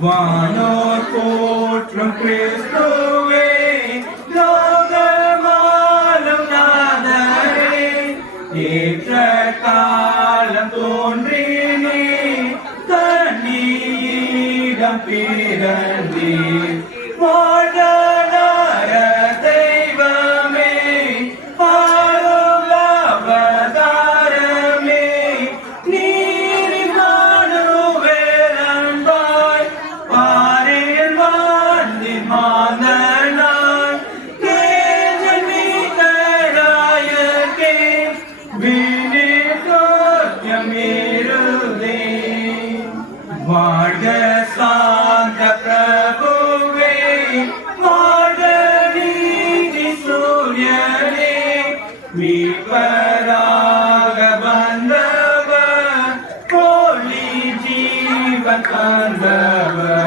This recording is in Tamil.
வானோர் போற்றும் கிறிஸ்துவே, லோகமாலும் நாதரே, ஏற்ற காலம் தோன்றினே, தண்ணீரிடம் பிறந்தீர், வாழ்தலார தெய்வமே, ஆளும் அவதாரமே, நீரின் மனுவேல் அன்பாய், பாரில் வாழ்ந்தின் மாந்தனாய், கேள்வி மீட்டராயர்க்கே, விண்ணில் தோற்றமிருதே. வாழ்க சாந்த பிரபுவே, வாழ்க நீதி சூரியனே, மீட்பராக வந்தவர், ஒளி ஜீவன் தந்தவர்.